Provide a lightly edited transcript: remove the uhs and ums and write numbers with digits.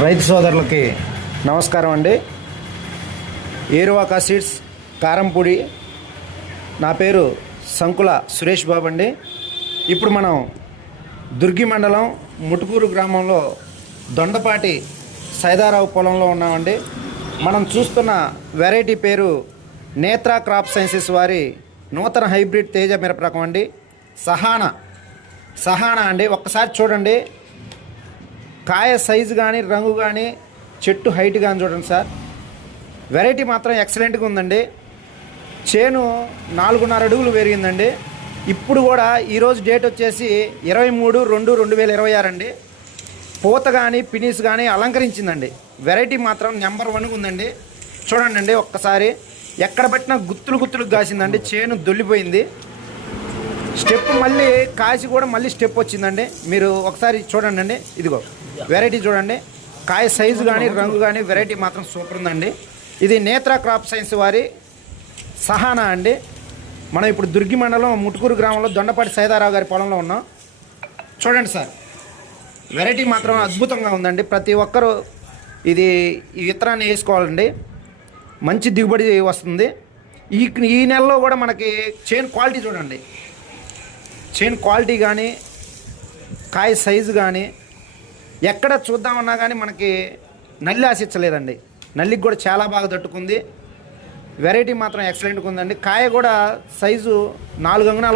రైతు సోదరులకి నమస్కారం అండి. ఏరువాక సీడ్స్ కారంపూడి. నా పేరు సంకుల సురేష్ బాబు అండి. ఇప్పుడు మనం దుర్గి మండలం ముటుకూరు గ్రామంలో దొండపాటి సైదారావు పొలంలో ఉన్నామండి. మనం చూస్తున్న వెరైటీ పేరు నేత్ర క్రాప్ సైన్సెస్ వారి నూతన హైబ్రిడ్ తేజ మిరప రకం అండి. సహానా అండి. ఒక్కసారి చూడండి, కాయ సైజు కానీ రంగు కానీ చెట్టు హైట్ కానీ చూడండి సార్. వెరైటీ మాత్రం ఎక్సలెంట్గా ఉందండి. చేను 4.5 అడుగులు పెరిగిందండి. ఇప్పుడు కూడా ఈరోజు డేట్ వచ్చేసి 23/2/2026 అండి. పూత కానీ ఫినిష్ కానీ అలంకరించిందండి. వెరైటీ మాత్రం నెంబర్ 1గా ఉందండి. చూడండి అండి, ఒక్కసారి ఎక్కడ పట్టినా గుత్తులు కాసిందండి. చేను దొల్లిపోయింది. స్టెప్ మళ్ళీ కాసి కూడా మళ్ళీ స్టెప్ వచ్చిందండి. మీరు ఒకసారి చూడండి అండి. ఇదిగో వెరైటీ చూడండి. కాయ సైజు కానీ రంగు కానీ వెరైటీ మాత్రం సూపర్ ఉందండి. ఇది నేత్ర క్రాప్ సైన్స్ వారి సహానా అండి. మనం ఇప్పుడు దుర్గి మండలం ముటుకూరు గ్రామంలో దొండపాటి సైదారావు గారి పొలంలో ఉన్నాం. చూడండి సార్, వెరైటీ మాత్రం అద్భుతంగా ఉందండి. ప్రతి ఒక్కరూ ఈ విత్తనాన్ని వేసుకోవాలండి. మంచి దిగుబడి వస్తుంది. ఈ నెలలో కూడా మనకి చైన్ క్వాలిటీ చూడండి. చైన్ క్వాలిటీ కానీ కాయ సైజు కానీ ఎక్కడ చూద్దామన్నా కానీ మనకి నల్లి ఆశించలేదండి. నల్లికి కూడా చాలా బాగా తట్టుకుంది. వెరైటీ మాత్రం ఎక్సలెంట్గా ఉందండి. కాయ కూడా సైజు 4 అంగుళాలు